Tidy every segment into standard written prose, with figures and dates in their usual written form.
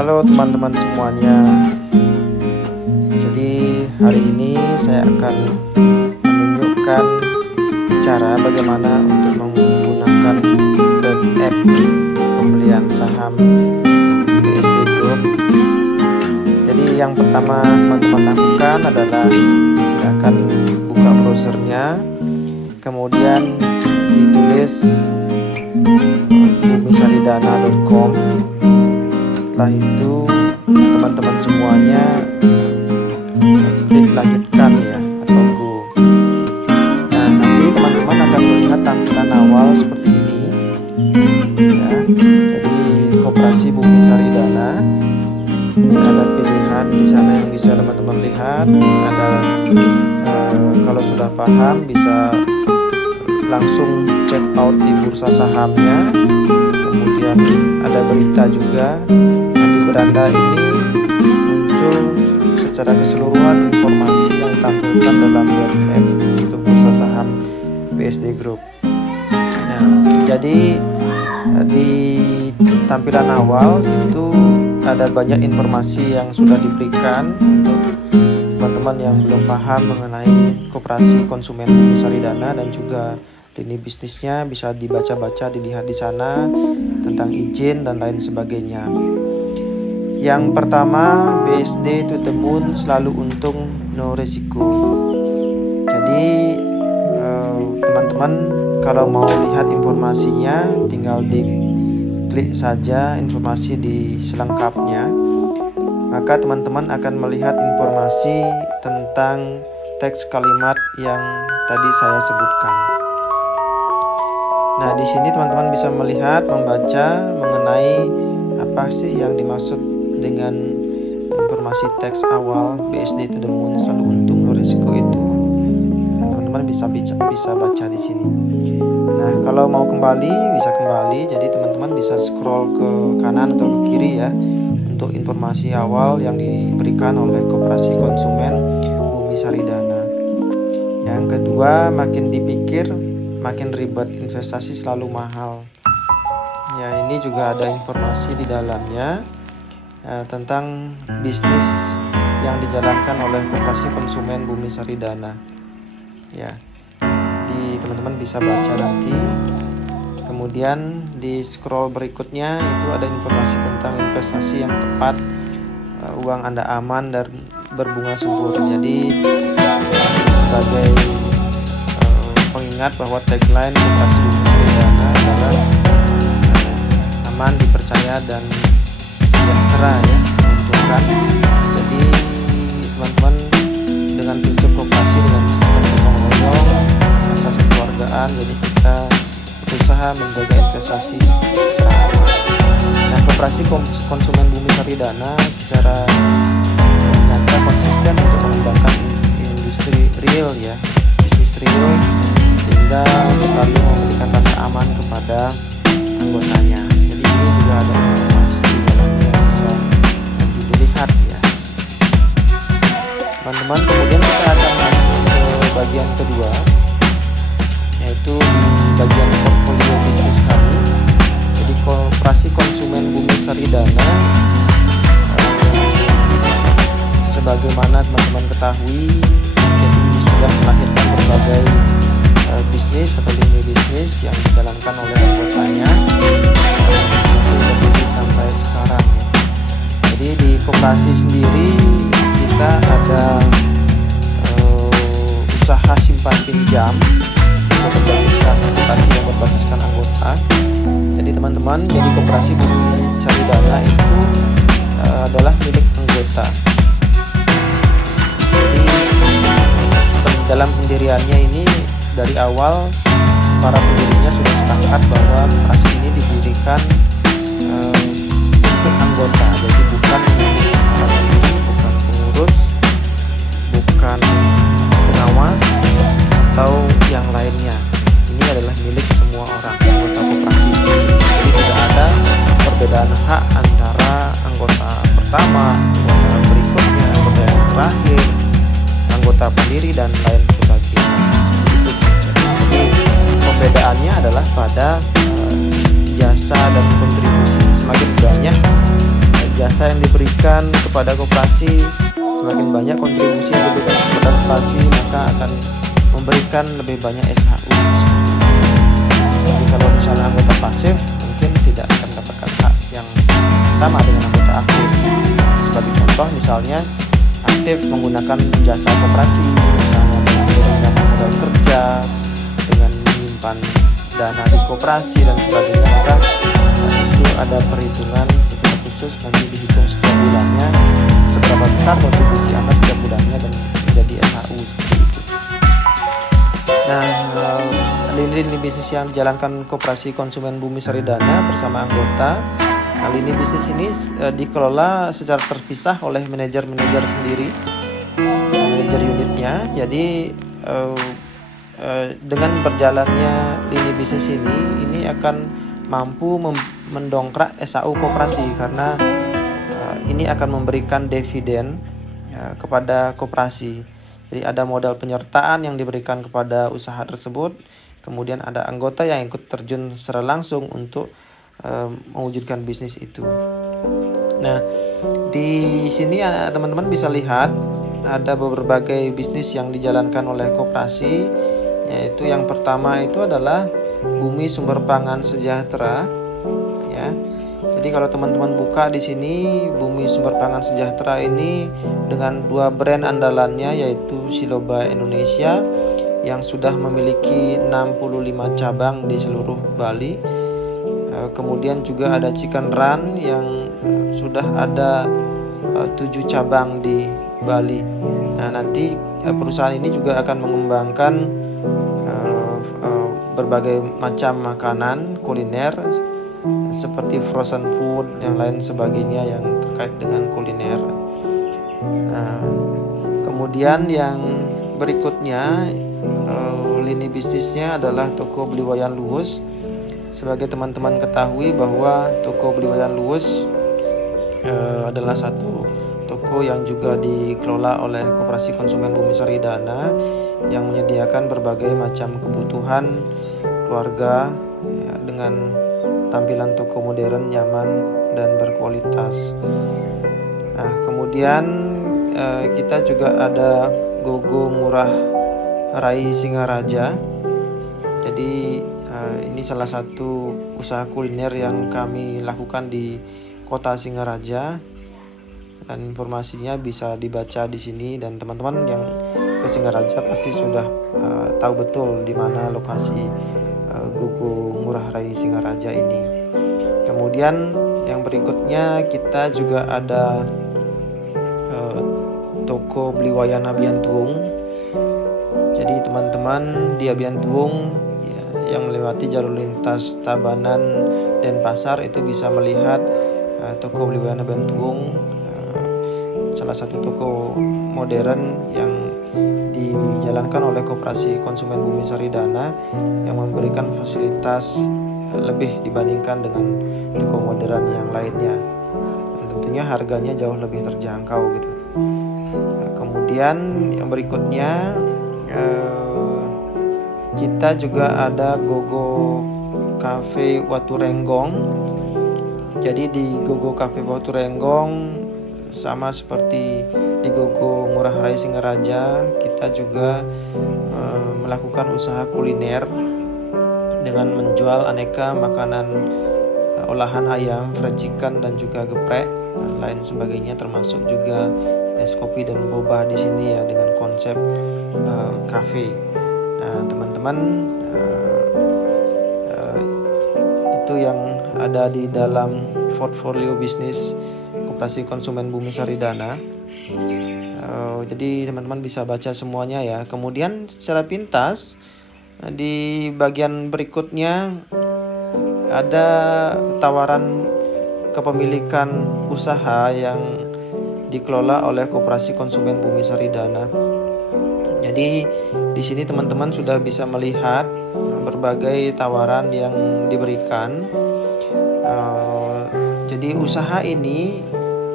Halo teman-teman semuanya. Jadi hari ini saya akan menunjukkan cara bagaimana untuk menggunakan app pembelian saham BSD Group. Jadi yang pertama teman-teman lakukan adalah silakan buka browsernya, kemudian ditulis bumisaridana.com. Setelah itu teman-teman semuanya klik lanjutkan ya atau go. Nah, nanti teman-teman akan melihat tampilan awal seperti ini ya. Jadi Koperasi Bumi Saridana, ada pilihan di sana yang bisa teman-teman lihat. Ada kalau sudah paham bisa langsung check out di bursa sahamnya. Kemudian ada berita juga. Beranda ini muncul secara keseluruhan informasi yang ditampilkan dalam web app untuk bursa saham BSD Group. Nah, jadi di tampilan awal itu ada banyak informasi yang sudah diberikan untuk teman-teman yang belum paham mengenai Koperasi Konsumen Bumi Saridana, dan juga lini bisnisnya bisa dibaca-baca, dilihat di sana tentang izin dan lain sebagainya. Yang pertama, BSD to the moon, selalu untung no resiko. Jadi teman-teman kalau mau lihat informasinya tinggal diklik saja informasi di selengkapnya, maka teman-teman akan melihat informasi tentang teks kalimat yang tadi saya sebutkan. Nah, di sini teman-teman bisa melihat, membaca mengenai apa sih yang dimaksud dengan informasi teks awal BSD to the moon, selalu untung no risiko itu. Teman-teman bisa baca di sini. Nah, kalau mau kembali bisa kembali. Jadi teman-teman bisa scroll ke kanan atau ke kiri ya untuk informasi awal yang diberikan oleh Koperasi Konsumen Bumi Saridana. Yang kedua, makin dipikir makin ribet, investasi selalu mahal. Ya, ini juga ada informasi di dalamnya tentang bisnis yang dijalankan oleh Koperasi Konsumen Bumi Saridana. Ya, teman-teman bisa baca nanti. Kemudian di scroll berikutnya itu ada informasi tentang investasi yang tepat, uang Anda aman dan berbunga subur. Jadi sebagai pengingat bahwa tagline Koperasi Bumi Saridana adalah aman, dipercaya, dan sejahtera ya, menguntungkan. Jadi teman-teman dengan prinsip koperasi dengan sistem gotong royong, asas kekeluargaan, jadi kita berusaha menjaga investasi secara aman. Nah, Koperasi Konsumen Bumi Saridana secara nyata konsisten untuk mengembangkan industri real ya, bisnis real, sehingga selalu memberikan rasa aman kepada anggotanya. Jadi ini juga ada informasi yang bisa nanti dilihat ya teman-teman. Kemudian kita akan masuk ke bagian kedua, yaitu di bagian portfolio bisnis kami. Jadi Koperasi Konsumen Bumi Saridana, sebagaimana teman-teman ketahui, jadi sudah melahirkan berbagai bisnis atau lini bisnis yang dijalankan oleh anggotanya masih berdiri sampai sekarang ya. Jadi di koperasi sendiri kita ada usaha simpan pinjam yang berbasiskan koperasi yang berbasiskan anggota. Jadi teman-teman, jadi Koperasi Bumi Saridana itu adalah milik anggota. Jadi dalam pendiriannya ini dari awal para pendirinya sudah sepakat bahwa koperasi ini didirikan untuk anggota. Jadi bukan milik para pendiri, bukan pengurus, bukan pengawas atau yang lainnya. Ini adalah milik semua orang anggota koperasi sendiri. Jadi tidak ada perbedaan hak antara anggota pertama, anggota berikutnya, anggota yang terakhir, anggota pendiri dan lain sebagainya. Itu konsep. Jadi perbedaannya adalah pada jasa dan kontribusi. Semakin banyak jasa yang diberikan kepada koperasi, semakin banyak kontribusi yang diberikan kepada koperasi, maka akan memberikan lebih banyak SHU seperti itu. Jadi kalau misalnya anggota pasif mungkin tidak akan mendapatkan hak yang sama dengan anggota aktif. Sebagai contoh misalnya aktif menggunakan jasa koperasi, misalnya dengan menyediakan modal kerja, dengan menyimpan dana di koperasi dan sebagainya, maka itu ada perhitungan secara khusus, nanti dihitung setiap bulannya seberapa besar kontribusi Anda setiap bulannya dan menjadi SHU seperti itu. Nah, lini bisnis yang dijalankan Koperasi Konsumen Bumi Saridana bersama anggota. Nah, lini bisnis ini dikelola secara terpisah oleh manajer-manajer sendiri, manajer unitnya. Jadi dengan berjalannya lini bisnis ini akan mampu mendongkrak SHU koperasi, karena ini akan memberikan dividen kepada koperasi. Jadi ada modal penyertaan yang diberikan kepada usaha tersebut, kemudian ada anggota yang ikut terjun secara langsung untuk mewujudkan bisnis itu. Nah, di sini teman-teman bisa lihat ada berbagai bisnis yang dijalankan oleh koperasi, yaitu yang pertama itu adalah Bumi Sumber Pangan Sejahtera, ya. Jadi kalau teman-teman buka di sini Bumi Sumber Pangan Sejahtera ini dengan 2 brand andalannya, yaitu Siloba Indonesia yang sudah memiliki 65 cabang di seluruh Bali. Kemudian juga ada Chicken Run yang sudah ada 7 cabang di Bali. Nah, nanti perusahaan ini juga akan mengembangkan berbagai macam makanan kuliner seperti frozen food yang lain sebagainya yang terkait dengan kuliner. Nah, kemudian yang berikutnya lini bisnisnya adalah toko Beli Wayan Luwus. Sebagai teman-teman ketahui bahwa toko Beli Wayan Luwus adalah satu toko yang juga dikelola oleh Koperasi Konsumen Bumi Saridana yang menyediakan berbagai macam kebutuhan keluarga ya, dengan tampilan toko modern, nyaman, dan berkualitas. Nah, kemudian kita juga ada Gogo Murah Rai Singaraja. Jadi ini salah satu usaha kuliner yang kami lakukan di Kota Singaraja, dan informasinya bisa dibaca di sini, dan teman-teman yang ke Singaraja pasti sudah tahu betul di mana lokasi Gogo Murah Rai Singaraja ini. Kemudian yang berikutnya kita juga ada toko Beli Wayan Abiantuung. Jadi teman-teman di Abiantuung ya, yang melewati jalur lintas Tabanan Denpasar itu bisa melihat toko Beli Wayan Abiantuung, salah satu toko modern yang dijalankan oleh Koperasi Konsumen Bumi Saridana yang memberikan fasilitas lebih dibandingkan dengan toko modern yang lainnya, dan tentunya harganya jauh lebih terjangkau gitu. Nah, kemudian yang berikutnya kita juga ada Gogo Cafe Waturenggong. Jadi di Gogo Cafe Waturenggong sama seperti di Gogo Murah Rai Singaraja, kita juga melakukan usaha kuliner dengan menjual aneka makanan olahan ayam, fried chicken, dan juga geprek dan lain sebagainya, termasuk juga es kopi dan boba di sini ya, dengan konsep cafe. Nah, teman-teman, itu yang ada di dalam portfolio bisnis Koperasi Konsumen Bumi Saridana. Jadi teman-teman bisa baca semuanya ya. Kemudian secara pintas di bagian berikutnya ada tawaran kepemilikan usaha yang dikelola oleh Koperasi Konsumen Bumi Saridana. Jadi di sini teman-teman sudah bisa melihat berbagai tawaran yang diberikan. Jadi usaha ini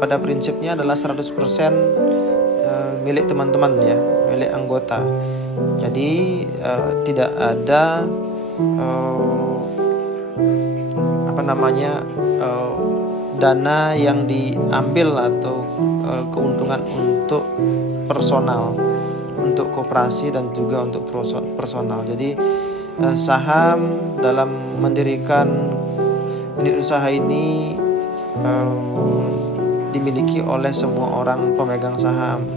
pada prinsipnya adalah 100% milik teman-teman ya, milik anggota. Jadi tidak ada dana yang diambil atau keuntungan untuk personal, untuk koperasi dan juga untuk personal. Jadi saham dalam mendirikan unit usaha ini dimiliki oleh semua orang pemegang saham.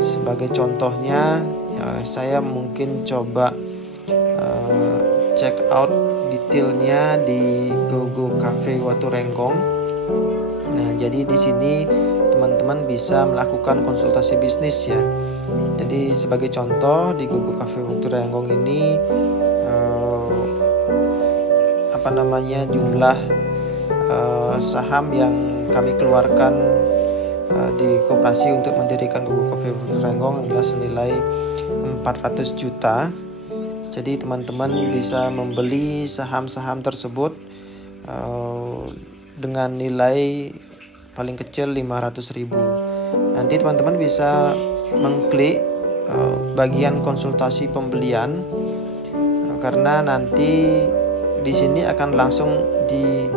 Sebagai contohnya, ya, saya mungkin coba check out detailnya di GoGo Cafe Waturenggong. Nah, jadi di sini teman-teman bisa melakukan konsultasi bisnis ya. Jadi sebagai contoh di GoGo Cafe Waturenggong ini jumlah saham yang kami keluarkan di koperasi untuk mendirikan GoGo Cafe Waturenggong adalah senilai 400 juta. Jadi teman-teman bisa membeli saham-saham tersebut dengan nilai paling kecil 500.000. Nanti teman-teman bisa mengklik bagian konsultasi pembelian, karena nanti di sini akan langsung di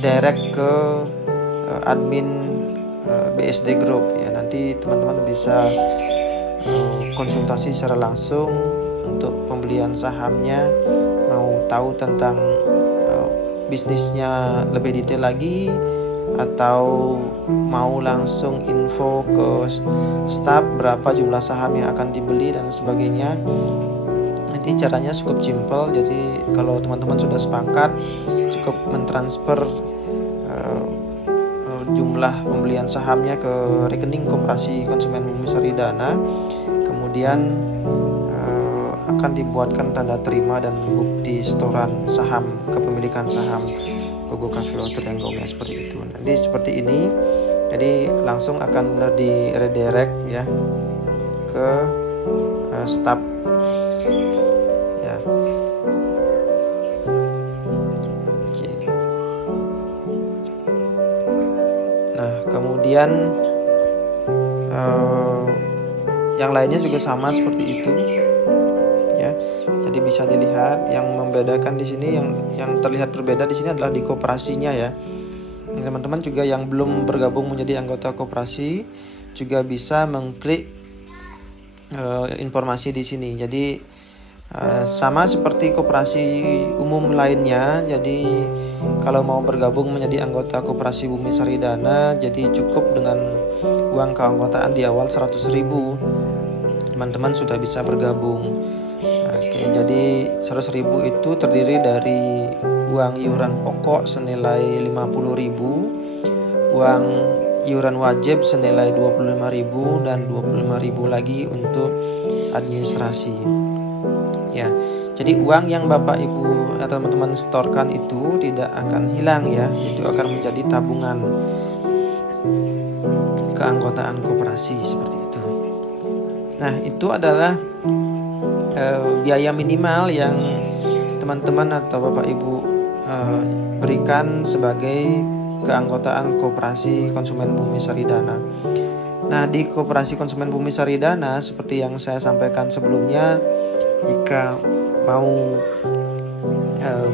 direct ke admin BSD Group ya. Nanti teman-teman bisa konsultasi secara langsung untuk pembelian sahamnya, mau tahu tentang bisnisnya lebih detail lagi, atau mau langsung info ke staff berapa jumlah saham yang akan dibeli dan sebagainya. Nanti caranya cukup simpel. Jadi kalau teman-teman sudah sepakat, cukup mentransfer jumlah pembelian sahamnya ke rekening Koperasi Konsumen Bumi Saridana, kemudian akan dibuatkan tanda terima dan bukti setoran saham kepemilikan saham GoGo Cafe Waturenggong ya, seperti itu. Nanti seperti ini, jadi langsung akan di redirect ya ke staff ya. Oke. Nah, kemudian yang lainnya juga sama seperti itu ya. Jadi bisa dilihat yang membedakan di sini, yang terlihat berbeda di sini adalah di koperasinya ya. Teman-teman juga yang belum bergabung menjadi anggota koperasi juga bisa mengklik informasi di sini. Jadi sama seperti koperasi umum lainnya. Jadi kalau mau bergabung menjadi anggota Koperasi Bumi Saridana, jadi cukup dengan uang keanggotaan di awal 100.000, teman-teman sudah bisa bergabung. Oke, jadi 100.000 itu terdiri dari uang iuran pokok senilai 50.000, uang iuran wajib senilai 25.000, dan 25.000 lagi untuk administrasi. Ya, jadi uang yang Bapak Ibu atau teman-teman setorkan itu tidak akan hilang ya, itu akan menjadi tabungan keanggotaan koperasi seperti itu. Nah, itu adalah biaya minimal yang teman-teman atau Bapak Ibu berikan sebagai keanggotaan Koperasi Konsumen Bumi Saridana. Nah, di Koperasi Konsumen Bumi Saridana, seperti yang saya sampaikan sebelumnya, jika mau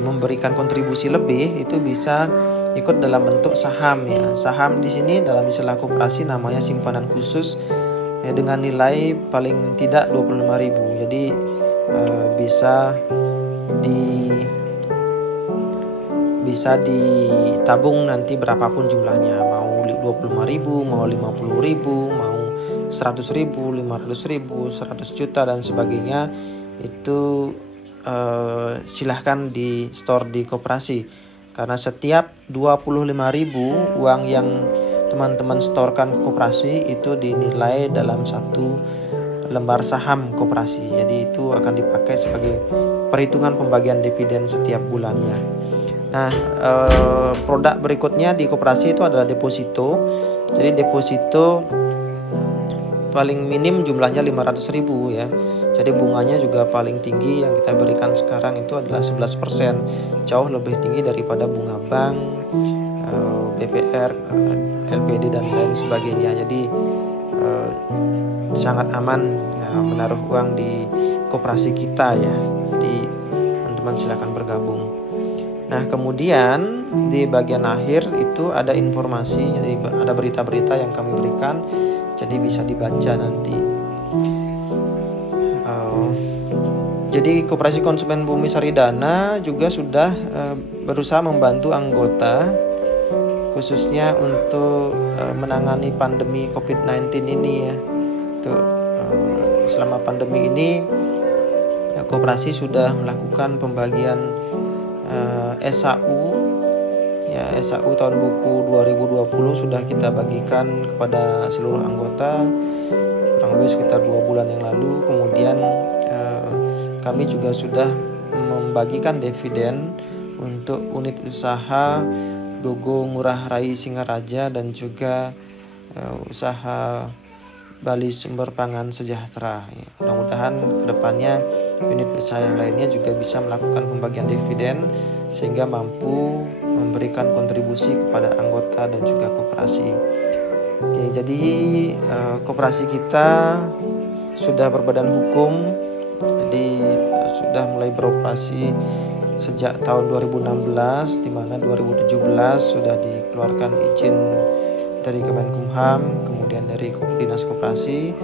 memberikan kontribusi lebih, itu bisa ikut dalam bentuk saham ya. Saham di sini dalam istilah koperasi namanya simpanan khusus ya, dengan nilai paling tidak 25.000. Jadi bisa ditabung nanti berapapun jumlahnya, mau 25.000, mau 50.000, mau 100.000, 500.000, 100 juta dan sebagainya. Itu silahkan di store di koperasi, karena setiap 25.000 uang yang teman-teman storekan ke koperasi itu dinilai dalam satu lembar saham koperasi. Jadi itu akan dipakai sebagai perhitungan pembagian dividen setiap bulannya. Nah, produk berikutnya di koperasi itu adalah deposito. Jadi deposito paling minim jumlahnya 500.000 ya. Jadi bunganya juga paling tinggi yang kita berikan sekarang itu adalah 11%, jauh lebih tinggi daripada bunga bank, BPR, LPD dan lain sebagainya. Jadi sangat aman ya, menaruh uang di koperasi kita ya. Jadi teman-teman silakan bergabung. Nah, kemudian di bagian akhir itu ada informasi, jadi ada berita-berita yang kami berikan, jadi bisa dibaca nanti. Jadi Koperasi Konsumen Bumi Saridana juga sudah berusaha membantu anggota khususnya untuk menangani pandemi COVID-19 ini ya. Selama pandemi ini koperasi sudah melakukan pembagian SAU ya, SAU tahun buku 2020 sudah kita bagikan kepada seluruh anggota kurang lebih sekitar 2 bulan yang lalu. Kemudian kami juga sudah membagikan dividen untuk unit usaha Gogo Ngurah Rai Singaraja dan juga usaha Bali Sumber Pangan Sejahtera ya. Mudah-mudahan kedepannya unit usaha yang lainnya juga bisa melakukan pembagian dividen sehingga mampu memberikan kontribusi kepada anggota dan juga koperasi. Oke, jadi koperasi kita sudah berbadan hukum, jadi sudah mulai beroperasi sejak tahun 2016, di mana 2017 sudah dikeluarkan izin dari Kemenkumham, kemudian dari Dinas Koperasi.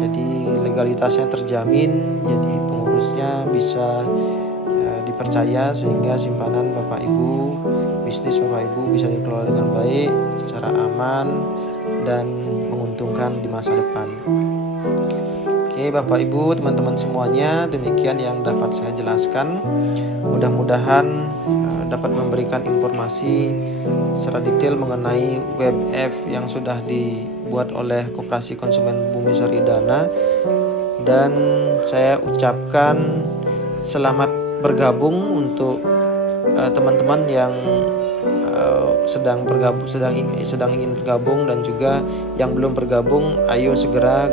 Jadi legalitasnya terjamin, jadi pengurusnya bisa dipercaya sehingga simpanan Bapak Ibu, bisnis Bapak Ibu bisa dikelola dengan baik, secara aman dan menguntungkan di masa depan. Oke Bapak Ibu, teman-teman semuanya, demikian yang dapat saya jelaskan. Mudah-mudahan dapat memberikan informasi secara detail mengenai web app yang sudah dibuat oleh Koperasi Konsumen Bumi Saridana, dan saya ucapkan selamat bergabung untuk teman-teman yang sedang ingin bergabung, dan juga yang belum bergabung, ayo segera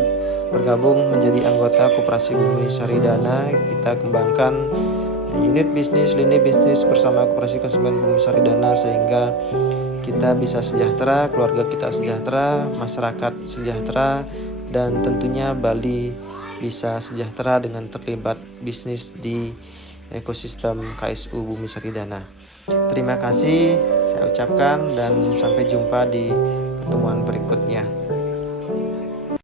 bergabung menjadi anggota Koperasi Bumi Saridana. Kita kembangkan unit bisnis, lini bisnis bersama Koperasi Konsumen Bumi Saridana sehingga kita bisa sejahtera, keluarga kita sejahtera, masyarakat sejahtera, dan tentunya Bali bisa sejahtera dengan terlibat bisnis di ekosistem KSU Bumi Saridana. Terima kasih saya ucapkan dan sampai jumpa di pertemuan berikutnya.